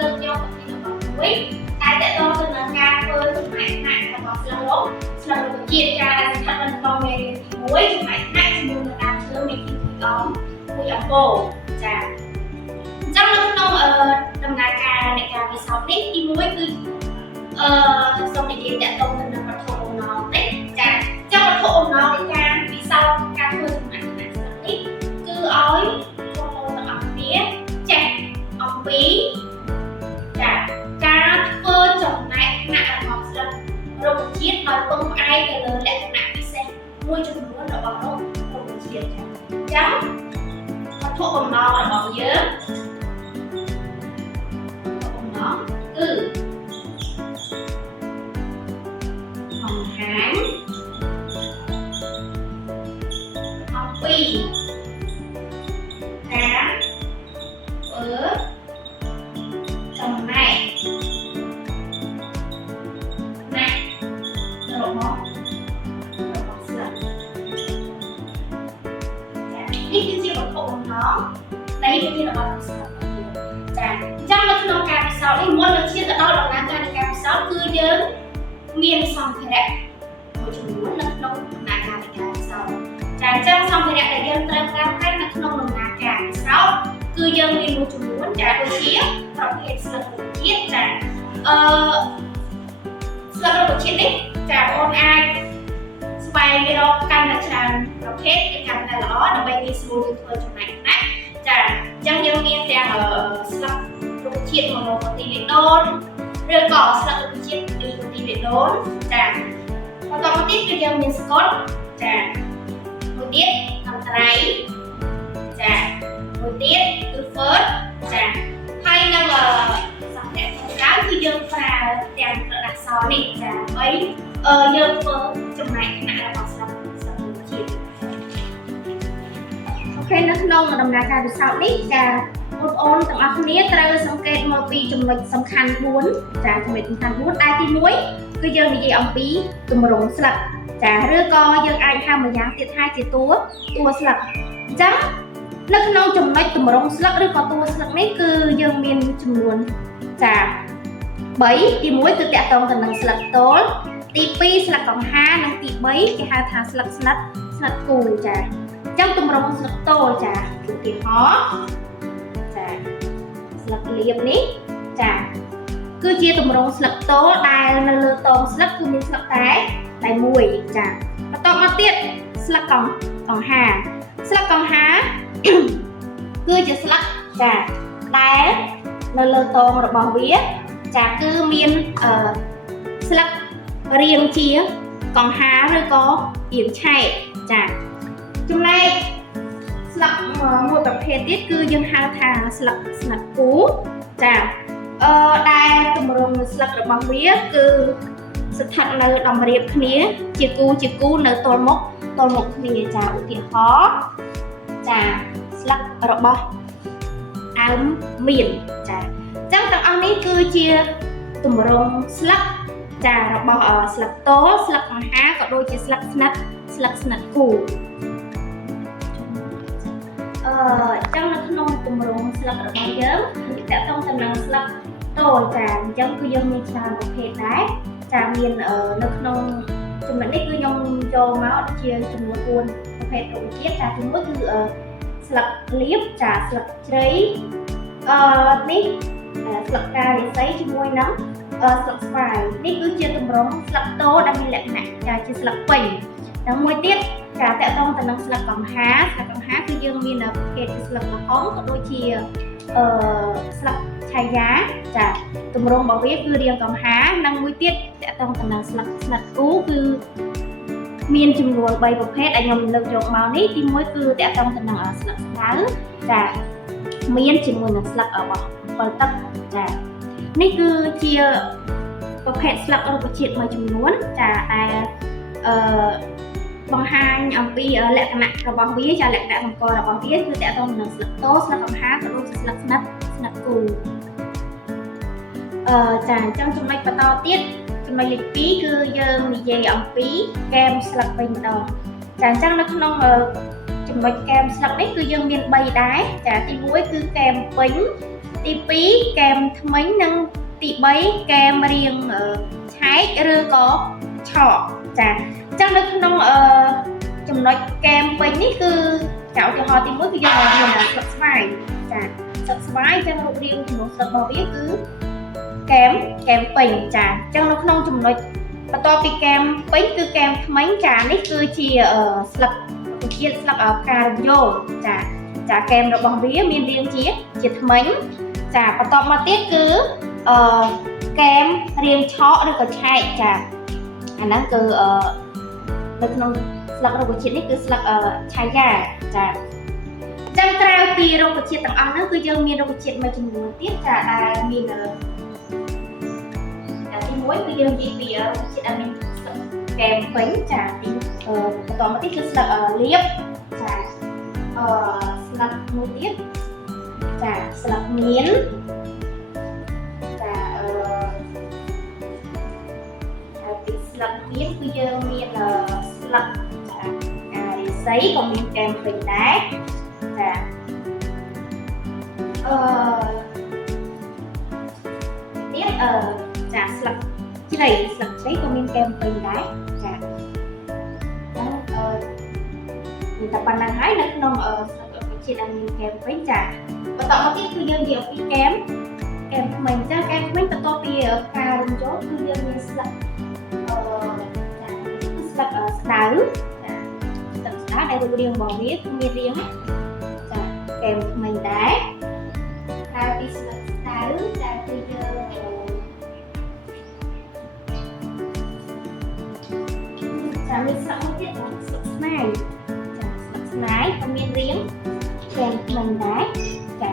លើកយកពីរបស់មួយតែតើតើទៅនឹងការធ្វើចំណែកថ្នាក់របស់ស្លឹករុកជាតិការដែលស្ថិតនៅក្នុងមេរៀនទី1ចំណែកថ្នាក់ជាមួយនឹងការធ្វើមេរៀនទី2មួយអំពូលចាអញ្ចឹងនៅក្នុងដំណើរការនៃការពិសោធន៍នេះទី1គឺសូមនិយាយតកតងទៅនឹងវត្ថុអំណងទេចាអញ្ចឹងវត្ថុអំណងនៃការពិសោធន៍ការធ្វើចំណាក់ថ្នាក់ស្លឹកនេះគឺឲ្យបងប្អូនទាំងអស់គ្នាចេះអំពីចាការធ្វើចំណែកថ្នាក់របស់ស្លឹករុក្ខជាតិដោយពឹងផ្អែកទៅលើលក្ខណៈពិសេសមួយចំនួនរបស់រុក្ខជាតិចាអញ្ចឹងវត្ថុអំណងរបស់យើងអំណងគឺបង្ហាញអំពីការធ្វើចំណែកថ្នាក់របស់ស្លឹកនេះគឺជាវត្ថុអំណងនៃវិធីរបស់ស្លឹកចាអញ្ចឹងនៅក្នុងការពិសោធន៍នេះមុននឹងឈានទៅដល់ដំណើរការនៃការពិសោធន៍គឺយើងមានសម្ភារៈមួយចំនួននៅក្នុងដំណើរការនៃការពិសោធន៍ចាអញ្ចឹងសម្ភារៈដែលយើងត្រូវប្រើប្រាស់នៅក្នុងដំណើរការពិសោធន៍គឺយើងមានមួយចំនួនចាដូចជាប្រភេទស្លឹករុក្ខជាតិចាស្លឹករុក្ខជាតិនេះចាបងប្អូនអាចស្វែងរកកាន់តែច្រើនប្រភេទគឺកាន់តែល្អដើម្បីងាយស្រួលយើងធ្វើចំណែកថ្នាក់ចាអញ្ចឹងយើងមានទាំងស្លឹករុក្ខជាតិម៉ូណូកូទីលេដូនឬក៏ស្លឹករុក្ខជាតិឌីកូទីលេដូនចាបន្តមកទៀតគឺយើងមានស្កុតចាមួយទៀតកន្ត្រៃចាមួយទៀតគឺហ្វឺតចាហើយនឹងសម្ភារៈខាងក្រៅគឺយើងប្រើទាំងក្រដាសសនេះចាដើម្បីយើងធ្វើចំណែកថ្នាក់របស់ស្លឹករុក្ខជាតិអូខេនៅក្នុងដំណើរការពិសោធន៍នេះចាបងប្អូនទាំងអស់គ្នាត្រូវសង្កេតមកពីចំណុចសំខាន់4ចាចំណុចសំខាន់4ដែលទី1គឺយើងនិយាយអំពីទម្រង់ស្លឹកចាឬក៏យើងអាចហៅម្យ៉ាងទៀតថាជាតួស្លឹកអញ្ចឹងនៅក្នុងចំណុចទម្រង់ស្លឹកឬក៏តួស្លឹកនេះគឺយើងមានចំនួនចា3ទី1គឺតាក់ទងទៅនឹងស្លឹកតូលទី2ស្លឹកកង្ហានិងទី3គេហៅថាស្លឹកស្និតគូចាអញ្ចឹងទម្រង់ស្លឹកតូលចាឧទាហរណ៍ចាស្លឹកលៀបនេះចាគឺជាទម្រង់ស្លឹកតូលដែលនៅលើតងស្លឹកគឺមានស្លឹកតែមួយចាបន្តមកទៀតស្លឹកកង្ហាគឺជាស្លឹកចាដែលនៅលើតងរបស់វាចាគឺមានស្លឹករាងជាកង្ហាឬក៏រាងឆែកចាចំណែកស្លឹកមួយប្រភេទទៀតគឺយើងហៅថាស្លឹកស្និតគូចាដែលទម្រង់ស្លឹករបស់វាគឺស្ថិតនៅតម្រៀបគ្នាជាគូនៅទល់មុខគ្នាចាឧទាហរណ៍ចាស្លឹករបស់ដើមមៀនចាអញ្ចឹងទាំងអស់នេះគឺជាទម្រង់ស្លឹកចារបស់ស្លឹកតូលស្លឹកកង្ហាក៏ដូចជាស្លឹកស្និតគូអញ្ចឹងនៅក្នុងទម្រង់ស្លឹករបស់យើងតាក់ទងទៅនឹងស្លឹកតូលចាអញ្ចឹងគឺយើងមានច្រើនប្រភេទដែរចាមាននៅក្នុងចំណុចនេះគឺខ្ញុំយកមកជាចំនួន4ប្រភេទរុក្ខជាតិចាទី1គឺស្លឹកលៀបចាស្លឹកជ្រៃនេះស្លឹកការីស័យជាមួយនឹងស្លឹកស្វាយនេះគឺជាទម្រង់ស្លឹកតូលដែលមានលក្ខណៈចាជាស្លឹកពេញនិងមួយទៀតចាតកតងទៅនឹងស្លឹកកង្ហាគឺយើងមានប្រភេទស្លឹកល្ហុងក៏ដូចជាស្លឹកឆាយាចាទម្រង់របស់វាគឺរាងកង្ហានិងមួយទៀតតកតងទៅនឹងស្លឹកស្និតគូគឺមានចំនួន3ប្រភេទដែលខ្ញុំលើកយកមកនេះទី1គឺតកតងទៅនឹងស្លឹកស្កៅចាមានជាមួយនឹងស្លឹករបស់អំពិលទឹកចានេះគឺជាប្រភេទស្លឹករុក្ខជាតិមួយចំនួនចាដែលបង្ហាញអំពីលក្ខណៈរបស់វាចាលក្ខណៈសម្គាល់របស់វាគឺតកតងនឹងស្លឹកតូស្លឹកកង្ហាក៏ដូចជាស្លឹកស្និតគូចាអញ្ចឹងចំណុចបន្តទៀតចំណុចលេខ2គឺយើងនិយាយអំពីកែមស្លឹកវិញម្ដងចាអញ្ចឹងនៅក្នុងចំណុចកែមស្លឹកនេះគឺយើងមាន3ដែរចាទី1គឺកែមពេញ ទី2កែមថ្មិញនិងទី3កែមរៀងឆែកឬក៏ឆក់ចាអញ្ចឹងនៅក្នុងចំណុចកែមពេញនេះគឺចៅឧទាហរណ៍ទី1គឺយើងរៀនស្លឹកស្វាយចាស្លឹកស្វាយអញ្ចឹងរូបរាងចំនួនស្លឹករបស់វាគឺកែមពេញចាអញ្ចឹងនៅក្នុងចំណុចបន្ទាប់ពីកែមពេញគឺកែមថ្មិញចានេះគឺជាស្លឹករុក្ខជាតិស្លឹកផ្ការំយោលចាកែមរបស់វាមានរាងជាថ្មិញចាបន្ទាប់មកទៀតគឺកែមរាងឆក់ឬក៏ឆែកចាអាហ្នឹងគឺនៅក្នុងស្លឹករុក្ខជាតិនេះគឺស្លឹកឆាយាចាចឹងក្រៅពីរុក្ខជាតិទាំងអស់ហ្នឹងគឺយើងមានរុក្ខជាតិមួយចំនួនទៀតចាដែលមានទី1គឺយើងនិយាយពីរុក្ខជាតិដែលមានស្លឹកកែមពេញចាទីបន្តមកទៀតគឺស្លឹកលៀបចាស្លឹកមួយទៀតចាស្លឹកមៀនចាហើយពីស្លឹកមៀនគឺយើងមានស្លឹកអារិស័យក៏មានកែមពេញដែរចាទៀតចាស្លឹកជ្រៃក៏មានកែមពេញដែរចាហ្នឹងមានតែប៉ុណ្្នឹងហើយនៅក្នុងស្លឹករុក្ខជាតិដែលមានកែមពេញចាបន្តមកទៀតគឺយើងនិយាយពីកែមថ្មីចាកែមថ្មីបន្ទាប់ពីការរំចូលគឺយើងមានស្លឹកចាស្លឹកស្ដៅចាស្លឹកស្ដៅដែលរូបរាងរបស់វាគឺមានរាងចាកែមថ្មីដែរហើយពីស្លឹកស្ដៅចាគឺយើងចាមានស្លឹកមួយទៀតស្លឹកស្នាយចាស្លឹកស្នាយក៏មានរាងកែមថ្មីដែរចា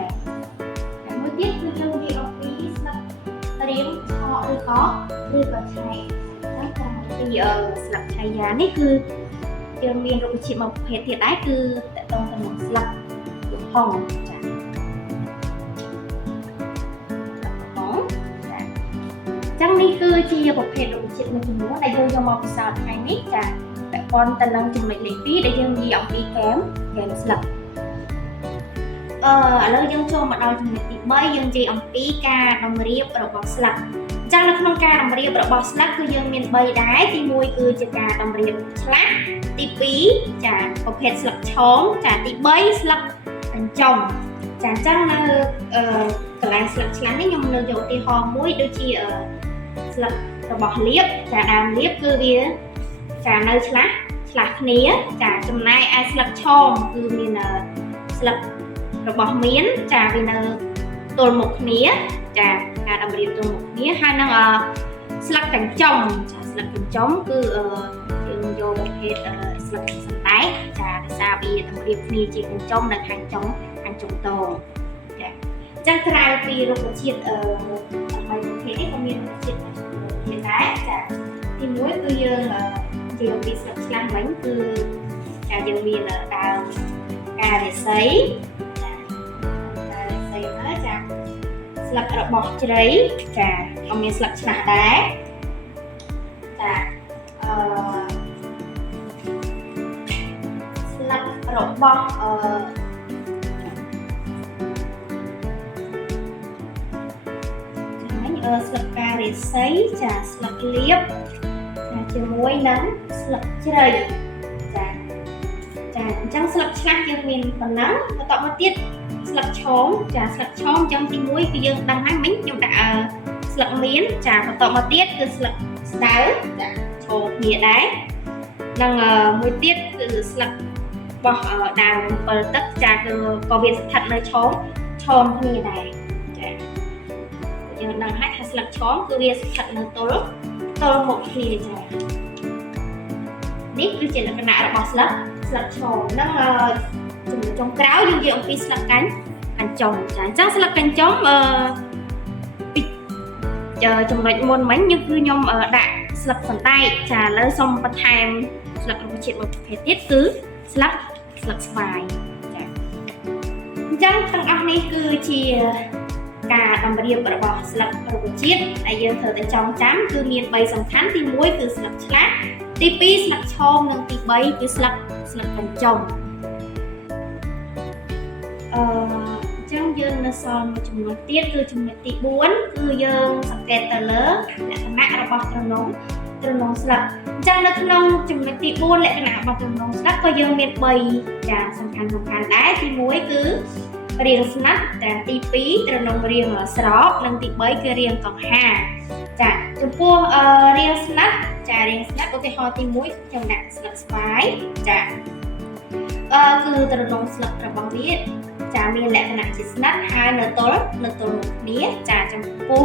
ហើយមួយទៀតគឺយើងនិយាយអំពីស្លឹករាងឆក់ឬក៏ឆែកចាតាមពីស្លឹកឆាយានេះគឺយើងមានរុក្ខជាតិមួយប្រភេទទៀតដែរគឺតកតងទៅនឹងស្លឹកកំប៉ុងចាចឹងនេះគឺជាប្រភេទរុក្ខជាតិមួយចំនួនដែលយើងយកមកពិសោធន៍ថ្ងៃនេះចាពាក់ព័ន្ធទៅនឹងចំណុចលេខ2ដែលយើងនិយាយអំពីកែមស្លឹកឥឡូវយើងចូលមកដល់ចំណុចទី3យើងនិយាយអំពីការតម្រៀបរបស់ស្លឹកចឹងនៅក្នុងការតម្រៀបរបស់ស្លឹកគឺយើងមាន3ដែរទី1គឺជាការតម្រៀបឆ្លាក់ទី2ចាប្រភេទស្លឹកឆោមចាទី3ស្លឹកកញ្ចុំចាអញ្ចឹងនៅកន្លែងស្លឹកឆ្លាក់នេះខ្ញុំលើកយកឧទាហរណ៍មួយដូចជាស្លឹករបស់លៀបចាដើមលៀបគឺវាចានៅឆ្លាស់គ្នាចាចំណែកឯស្លឹកឆោមគឺមានស្លឹករបស់មៀនចាវានៅទល់មុខគ្នាចាការតម្រៀបទល់មុខគ្នាហើយនឹងស្លឹកកញ្ចុំចាស្លឹកកញ្ចុំគឺយើងយកប្រភេទស្លឹកសណ្តែកចាដោយសារវាតម្រៀបគ្នាជាកញ្ចុំនៅខាងចុងតងចាអញ្ចឹងក្រៅពីរុក្ខជាតិ3ប្រភេទនេះក៏មានរុក្ខជាតិទៀតដែរចាទី1គឺយើងនិយាយពីស្លឹកឆ្លាំងវិញគឺចាយើងមានដើមការរិស័យហើយចាស្លឹករបស់ជ្រៃចាក៏មានស្លឹកឆ្លាស់ដែរចាស្លឹករបស់ស្លឹកការរិស័យចាស្លឹកលៀបចាជាមួយនឹងស្លឹកជ្រៃចាអញ្ចឹងស្លឹកឆ្លាស់យើងមានប៉ុណ្ណឹងបន្តមកទៀតស្លឹកឆោមចាស្លឹកឆោមអញ្ចឹងទី1គឺយើងដឹងហើយមិញខ្ញុំដាក់ស្លឹកមៀនចាបន្តមកទៀតគឺស្លឹកស្ដៅចាឆោមគ្នាដែរនិងមួយទៀតគឺស្លឹករបស់ដើមអំពិលទឹកចាគឺក៏វាស្ថិតនៅឆោមគ្នាដែរចាយើងដឹងហើយថាស្លឹកឆោមគឺវាស្ថិតនៅទល់មុខគ្នាចានេះគឺជាលក្ខណៈរបស់ស្លឹកឆោមនិងចំណុចចុងក្រោយយើងនិយាយអំពីស្លឹកកញ្ចុំចាអញ្ចឹងស្លឹកកញ្ចុំពីចំណុចមុនមិញគឺខ្ញុំដាក់ស្លឹកសណ្តែកចាឥឡូវសូមបន្ថែមស្លឹករុក្ខជាតិមួយប្រភេទទៀតគឺស្លឹកស្វាយចាអញ្ចឹងទាំងអស់នេះគឺជាការតម្រៀបរបស់ស្លឹករុក្ខជាតិដែលយើងត្រូវតែចងចាំគឺមាន3សំខាន់ទី1គឺស្លឹកឆ្លាក់ទី2ស្លឹកឆោមនិងទី3គឺស្លឹកកញ្ចុំអញ្ ចឹងយើងនៅសល់មួយចំណុចទៀតគឺចំណុចទី4គឺយើងសង្កេតទៅលើលក្ខណៈរបស់ទ្រនងស្លឹកអញ្ចឹងនៅក្នុងចំណុចទី4លក្ខណៈរបស់ទ្រនងស្លឹកក៏យើងមាន3ចាសំខាន់ដែរទី1គឺរាងស្និតតែទី2ទ្រនងរាងស្រោបនិងទី3គឺរាងកង្ហារចាចំពោះរាងស្និតចារាងស្និតឧទាហរណ៍ទី1ខ្ញុំដាក់ស្លឹកស្វាយចាគឺទ្រនងស្លឹករបស់វាចាមានលក្ខណៈជាស្និតហើយនៅទល់មុខគ្នាចាចំពោះ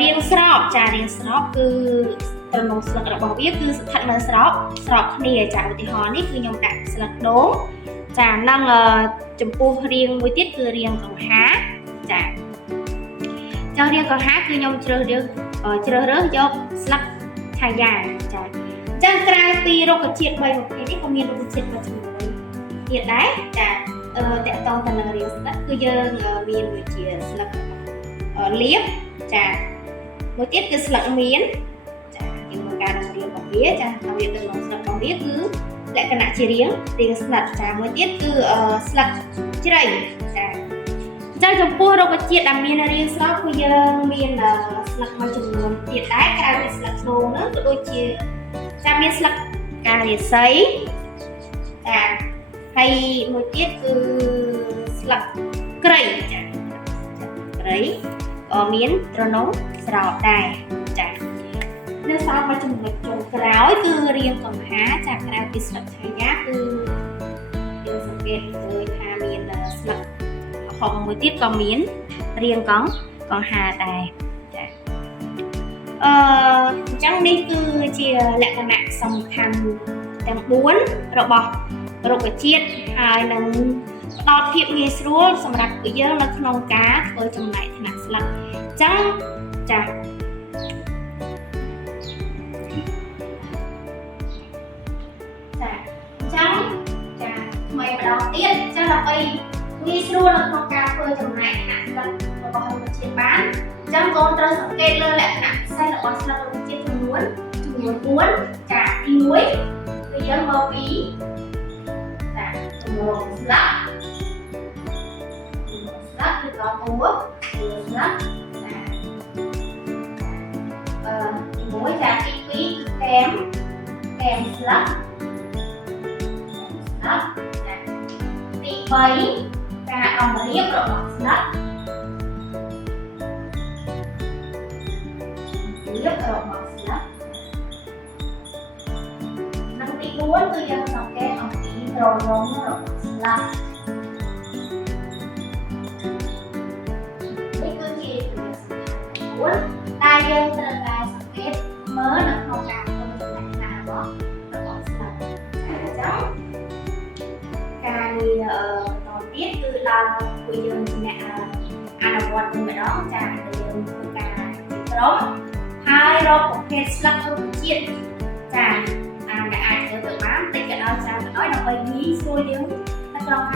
រាងស្រោបចារាងស្រោបគឺទ្រនងស្លឹករបស់វាគឺស្ថិតនៅស្រោបគ្នាចាឧទាហរណ៍នេះគឺខ្ញុំដាក់ស្លឹកដូងចានិងចំពោះរាងមួយទៀតគឺរាងកង្ហារចាចុះរាងកង្ហារគឺខ្ញុំជ្រើសរើសយកស្លឹកឆាយ៉ាចាអញ្ចឹងក្រៅពីរុក្ខជាតិ3ប្រភេទនេះក៏មានរុក្ខជាតិមួយចំនួនទៀតដែរចាតកតងទៅនឹងរាងស្លឹកគឺយើងមានដូចជាស្លឹកលៀបចាមួយទៀតគឺស្លឹកមៀនចាយើងមើលការរៀបរបស់វាចាហើយវាទៅក្នុងស្លឹករបស់វាគឺលក្ខណៈជារាងស្និតចាមួយទៀតគឺស្លឹកជ្រៃចាអញ្ចឹងចំពោះរុក្ខជាតិដែលមានរាងស្រោបគឺយើងមានស្លឹកមួយចំនួនទៀតដែរក្រៅពីស្លឹកដូងហ្នឹងក៏ដូចជាចាមានស្លឹកការីសីចាហើយមួយទៀតគឺស្លឹកគ្រៃចាគ្រៃក៏មានទ្រនងស្រោបដែរចានៅសល់មួយចំណុចចុងក្រោយគឺរាងកង្ហារចាក្រៅពីស្លឹកឆាយ៉ាគឺយើងសង្កេតឃើញថាមានស្លឹកហុងមួយទៀតក៏មានរាងកង្ហារដែរចាអញ្ចឹងនេះគឺជាលក្ខណៈសំខាន់ទាំង4របស់រុក្ខជាតិហើយនឹងផ្ដល់ភាពងាយស្រួលសម្រាប់ពួកយើងនៅក្នុងការធ្វើចំណែកថ្នាក់ស្លឹកអញ្ចឹងចាថ្មីម្ដងទៀតអញ្ចឹងដើម្បីងាយស្រួលនៅក្នុងការធ្វើចំណែកថ្នាក់ស្លឹករបស់រុក្ខជាតិបានអញ្ចឹងកូនត្រូវសង្កេតលើលក្ខណៈពិសេសរបស់ស្លឹករុក្ខជាតិចំនួន4ចាទី1គឺយើងមកពីចាចំនួនស្លឹកគឺតួស្លឹកចាទី1ចាទី2គឺគែមស្លឹកទី3ការអំរៀបរបស់ស្លឹកនិងទី4គឺយើងសង្កេតអំពីទ្រនងរបស់ស្លឹកនេះគឺជាចំណុចសំខាន់4ដែលយើងត្រូវតែសង្កេតមើលនៅក្នុងការធ្វើចំណែកថ្នាក់របស់ស្លឹកអញ្ចឹងការងារបន្តទៀតគឺដល់ពួកយើងជាអ្នកអនុវត្តម្ដងចាយើងធ្វើការជាក្រុមហើយរកប្រភេទស្លឹករុក្ខជាតិចាដែលអាចធ្វើទៅបានតិចក៏ដោយច្រើនក៏ដោយដើម្បីងាយស្រួលយើងនៅក្នុងការ